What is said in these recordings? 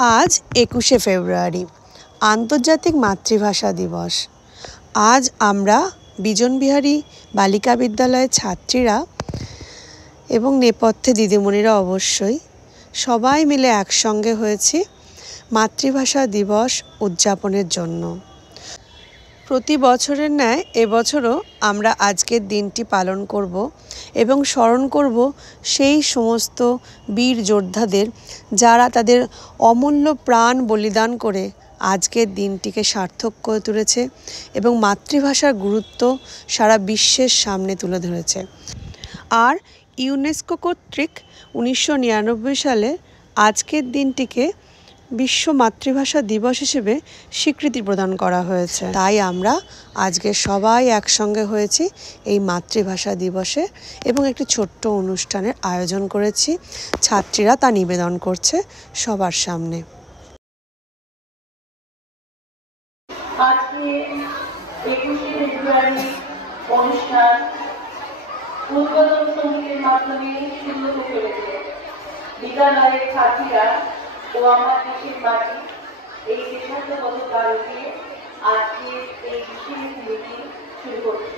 আজ ২১শে ফেব্রুয়ারি আন্তর্জাতিক মাতৃভাষা দিবস। আজ আমরা বিজনবিহারী বালিকা বিদ্যালয়ের ছাত্রীরা এবং নেপথ্যে দিদিমণিরা অবশ্যই সবাই মিলে একসঙ্গে হয়েছি মাতৃভাষা দিবস উদযাপনের জন্য। প্রতি বছরের ন্যায় এবছরও আমরা আজকের দিনটি পালন করব এবং স্মরণ করব সেই সমস্ত বীর যোদ্ধাদের যারা তাদের অমূল্য প্রাণ বলিদান করে আজকের দিনটিকে সার্থক করে তুলেছে এবং মাতৃভাষার গুরুত্ব সারা বিশ্বের সামনে তুলে ধরেছে। আর ইউনেস্কো কর্তৃক ১৯৯৯ সালে আজকের দিনটিকে বিশ্ব মাতৃভাষা দিবস হিসেবে স্বীকৃতি প্রদান করা হয়েছে। তাই আমরা আজকে সবাই একসঙ্গে হয়েছি এই মাতৃভাষা দিবসে এবং একটি ছোট্ট অনুষ্ঠানের আয়োজন করেছি। ছাত্রীরা তা নিবেদন করছে সবার সামনে। আজকে ২১শে ফেব্রুয়ারি অনুষ্ঠান উদ্বোধন সঙ্গীতের মাধ্যমে শুরু হতে চলেছে। বিদ্যালয়ের ছাত্রীরা ও আমার দেশের মাটি এই দেশাত্মবোধক গানকে আজকে এই বিশেষ দিনটি শুরু করছে।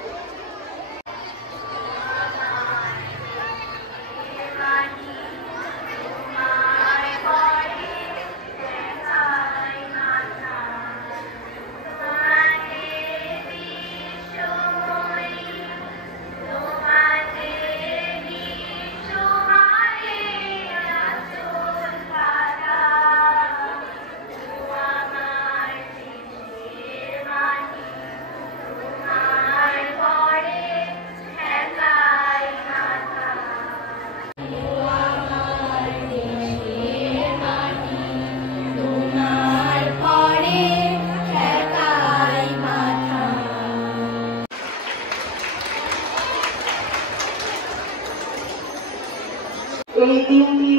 এই দিনটি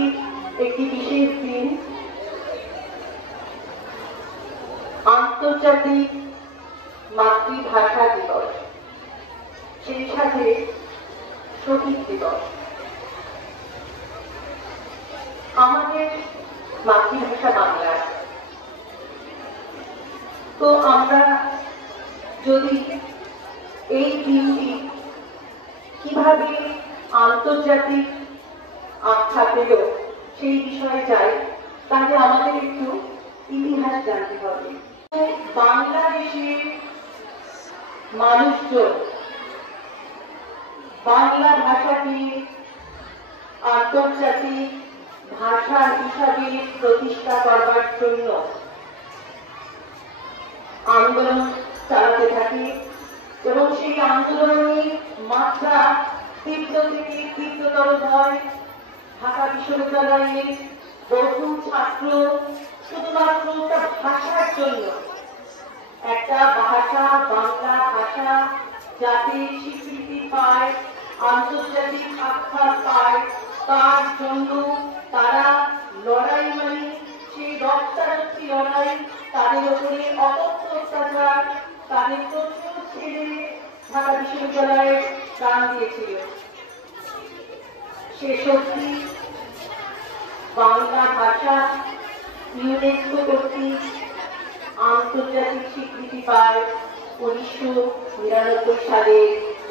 একটি বিশেষ দিন, আন্তর্জাতিক মাতৃভাষা দিবস, সেই সাথে শহীদ দিবস। আমাদের মাতৃভাষা বাংলা, তো আমরা যদি এই দিনটি কিভাবে আন্তর্জাতিক আখ্যা পেল সেই বিষয়ে যাই, তাহলে আমাদের একটু ইতিহাস জানতে হবে। বাংলাদেশের মানুষজন বাংলা ভাষাকে আন্তর্জাতিক ভাষা হিসাবে প্রতিষ্ঠা করবার জন্য আন্দোলন চালাতে থাকে এবং সেই আন্দোলনের মাত্রা তীব্র থেকে তীব্রতর হয়। ঢাকা বিশ্ববিদ্যালয়ের বহু ছাত্র শুধুমাত্র তার ভাষার জন্য, একটা ভাষা বাংলা ভাষা যাতে স্বীকৃতি পায়, আন্তর্জাতিক আখ্যা পায়, তার জন্য তারা লড়াই, মানে সেই রক্তারক্তি লড়াই, তাদের উপরে অকথ্য অত্যাচার, তাদের প্রচুর ছেলে ঢাকা বিশ্ববিদ্যালয়ে প্রাণ দিয়েছিল। সে সত্যি বাংলা ভাষা ইউনেস্কো কর্তৃক আন্তর্জাতিক স্বীকৃতি পায় ১৯৯৯ সালে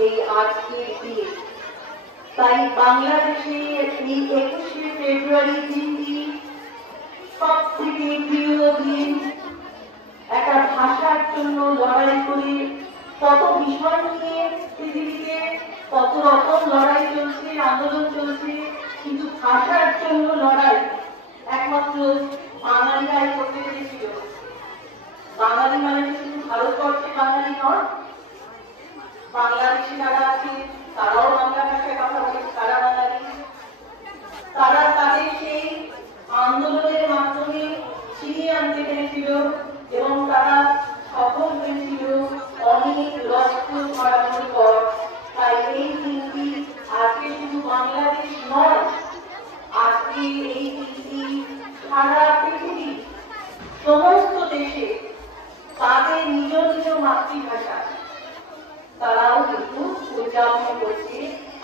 এই আজকের দিন। তাই বাংলাদেশে এই ২১শে ফেব্রুয়ারি দিনটি সব থেকে প্রিয় দিন। একটা ভাষার জন্য লড়াই করে কত বিষয় নিয়ে পৃথিবীতে কত রকম লড়াই চলছে, আন্দোলন চলছে, কিন্তু ভাষার জন্য লড়াই একমাত্র বাঙালিরাই করতে পেরেছিল। বাঙালি মানে শুধু ভারতবর্ষে বাঙালি নয়, বাংলাদেশে যারা আছে তারাও বাংলা ভাষায় কথা বলে, তারা বাঙালি। তারা তাদের সেই আন্দোলনের মাধ্যমে ছিনিয়ে আনতে পেরেছিল এবং তারা সফল হয়েছিল অনেক রক্ত ঝরানোর পর। তাই এই দিনটি আজকে শুধু বাংলাদেশ নয়, আজকে এই দিনটি সারা পৃথিবী সমস্ত দেশে তাদের নিজ নিজ মাতৃভাষা তারাও কিন্তু উদযাপন করছে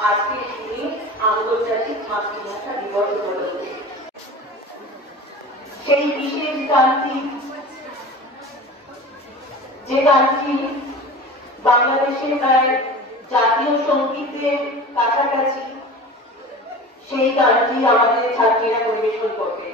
আজকের দিনে আন্তর্জাতিক মাতৃভাষা দিবস উপলক্ষে। সেই বিশেষ গানটি, যে গানটি বাংলাদেশের প্রায় জাতীয় সঙ্গীতের কাছাকাছি, সেই গানটি আমাদের ছাত্রীরা পরিবেশন করবে।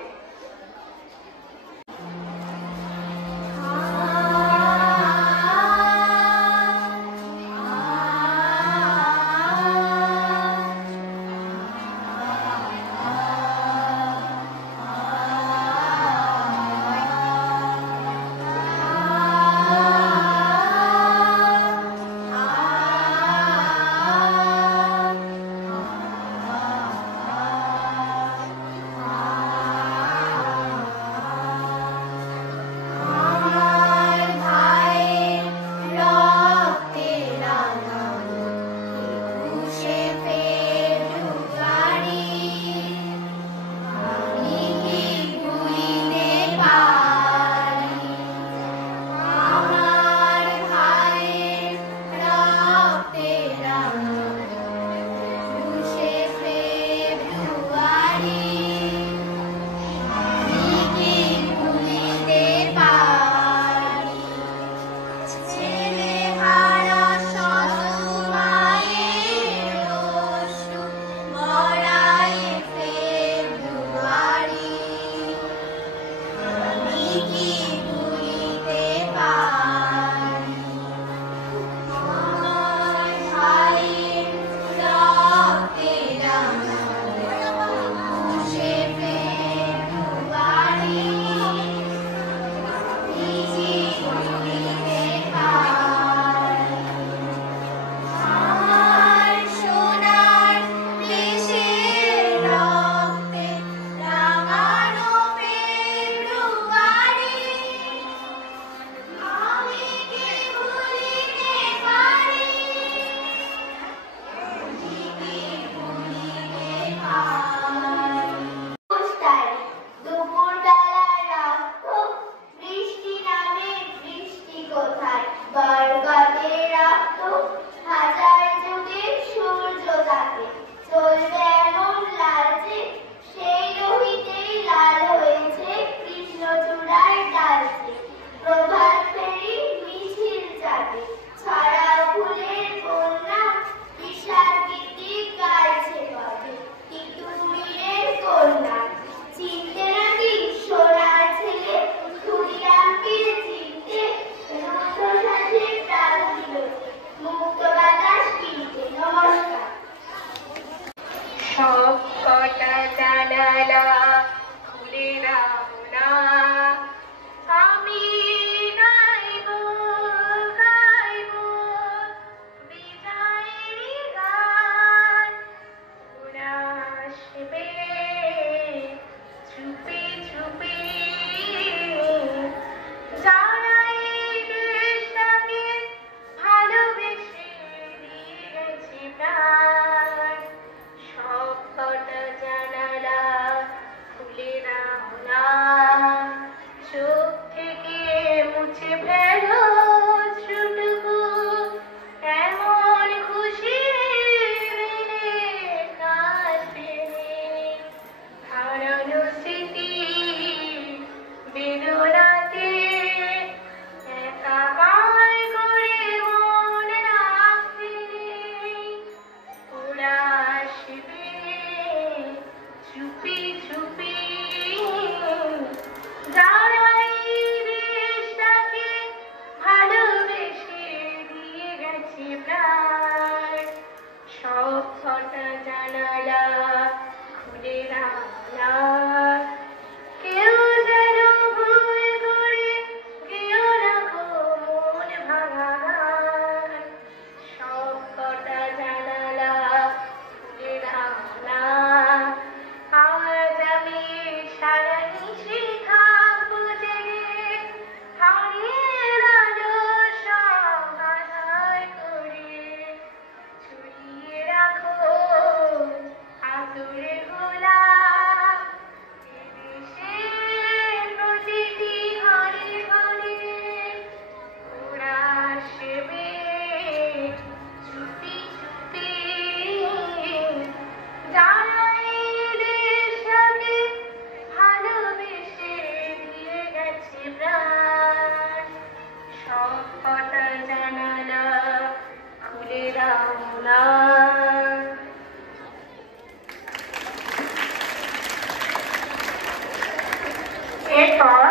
এরপর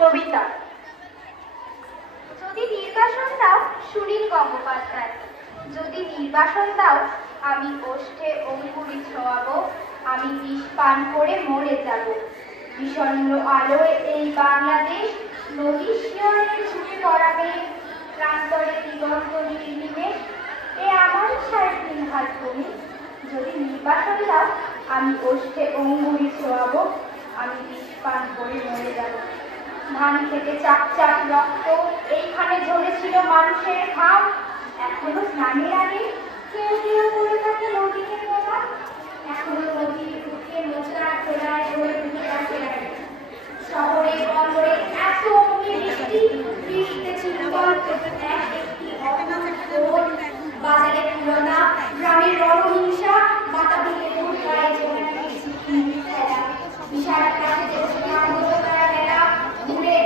কবিতা। যদি নির্বাসন দাও সুনীল গঙ্গোপাধ্যায়, যদি নির্বাসন দাও আমি ওষ্ঠে অঙ্কুরি ছোঁয়াবো, আমি বিষ পান করে মরে যাব। বিষণ্ণ আলোয় এই বাংলাদেশ নদী শিয়রে ঝুঁকে পড়াবে, প্রান্তরে দিগন্ত নির্নিমেষ এ আমার 3.5 হাত ভূমি। যদি নির্বাসন দাও আমি ওষ্ঠে অঙ্গুরি ছোঁয়াবো, আমি বিষ পান করে মরে যাব। ধান খেতে চাপ চাপ রক্ত, এইখানে ঝরেছিল মানুষের ঘাম, এখনো স্নানের আগে কেউ কেউ করে থাকে নদীকে মোড়া, এখনো নদীর বুকে মোচড়া খোলায় ধরে ধরে আসে। শহরে বন্দরে এত অগ্নি বৃষ্টি, বৃষ্টিতে চুম্বন এক একটি অপরাধ, বাজারে তুলনা গ্রামের রণহিংসা, বাতাবিকে দূর গায়ে জমে খেলা, বিশাল কাছে যে আন্দোলনকারা মেলা ঘুরে।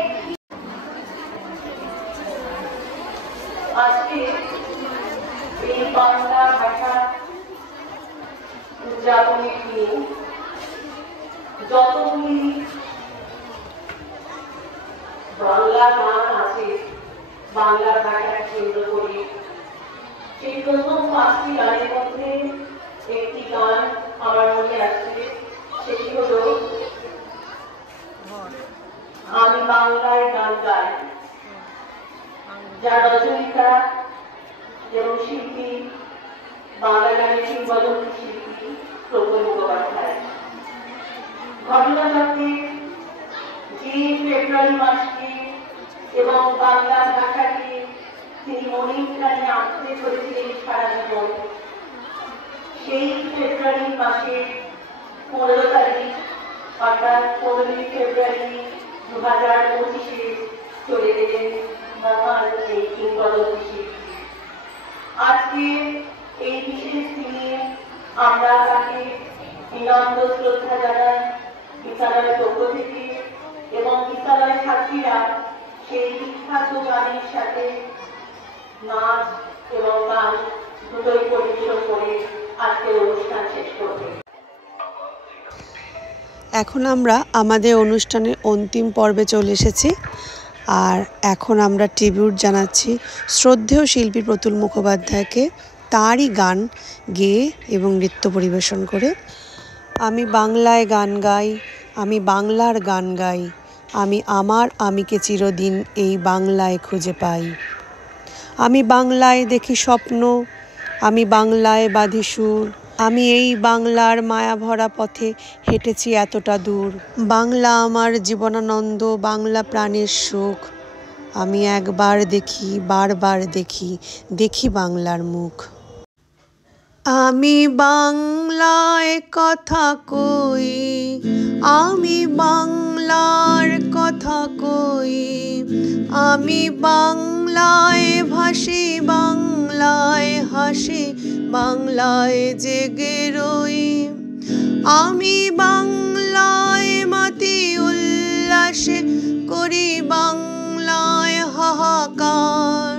আজকে এই বাংলা ভাষা উদযাপনের দিনে যতগুলি বাংলা গান আছে বাংলা ভাষাকে কেন্দ্র করে, সেই প্রথম 5টি গানের মধ্যে একটি গান আমার মনে আসছে, সেটি হলো আমি বাংলায় গান গাই, যার রচয়িতা এবং শিল্পী বাংলা গানের কিংবদন্তি শিল্পী প্রফুল্ল মুখোপাধ্যায়। ঘটনাচক্রে যে ফেব্রুয়ারি মাসকে এবং বাংলা ভাষাকে তিনি মনের প্রাণে আঁকতে চলেছিলেন সারা জীবন, সেই ফেব্রুয়ারি মাসের 15 তারিখ অর্থাৎ 15 ফেব্রুয়ারি 2025-এ চলে গেলেন মহান এই কিংবদন্তি শিল্পী। আজকে এই বিশেষ দিনে আমরা তাকে বিনম্র শ্রদ্ধা জানাই বিদ্যালয়ের পক্ষ থেকে, এবং বিদ্যালয়ের ছাত্রীরা সেই বিখ্যাত গানের সাথে নাচ এবং গান দুটোই পরিবেশন করে আজকের অনুষ্ঠান শেষ করবে। এখন আমরা আমাদের অনুষ্ঠানের অন্তিম পর্বে চলে এসেছি, আর এখন আমরা ট্রিবিউট জানাচ্ছি শ্রদ্ধেয় শিল্পী প্রতুল মুখোপাধ্যায়কে, তারই গান গেয়ে এবং নৃত্য পরিবেশন করে। আমি বাংলায় গান গাই, আমি বাংলার গান গাই, আমি আমার আমিকে চিরদিন এই বাংলায় খুঁজে পাই। আমি বাংলায় দেখি স্বপ্ন, আমি বাংলায় বাঁধি সুর, আমি এই বাংলার মায়া ভরা পথে হেঁটেছি এতটা দূর। বাংলা আমার জীবনানন্দ, বাংলা প্রাণের সুখ, আমি একবার দেখি বারবার দেখি, দেখি বাংলার মুখ। আমি বাংলায় কথা কই, আমি বাংলার কথা কই, আমি বাংলায় ভাসি, বাংলায় হাসি, বাংলায় জেগে রই। আমি বাংলায় মাতি উল্লাসে করি, বাংলায় হাহাকার,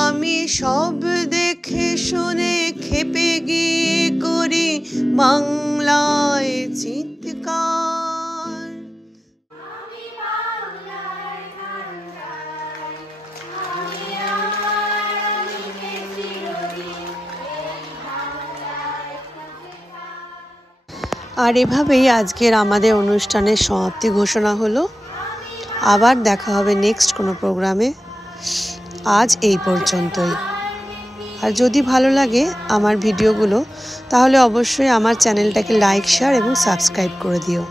আমি সব দেখে শুনে খেপে গিয়ে করি বাংলায় চিৎকার। আর এভাবেই আজকের আমাদের অনুষ্ঠানের সমাপ্তি ঘোষণা হলো। আবার দেখা হবে নেক্সট কোনো প্রোগ্রামে। আজ এই পর্যন্তই। আর যদি ভালো লাগে আমার ভিডিওগুলো, তাহলে অবশ্যই আমার চ্যানেলটাকে লাইক, শেয়ার এবং সাবস্ক্রাইব করে দিও।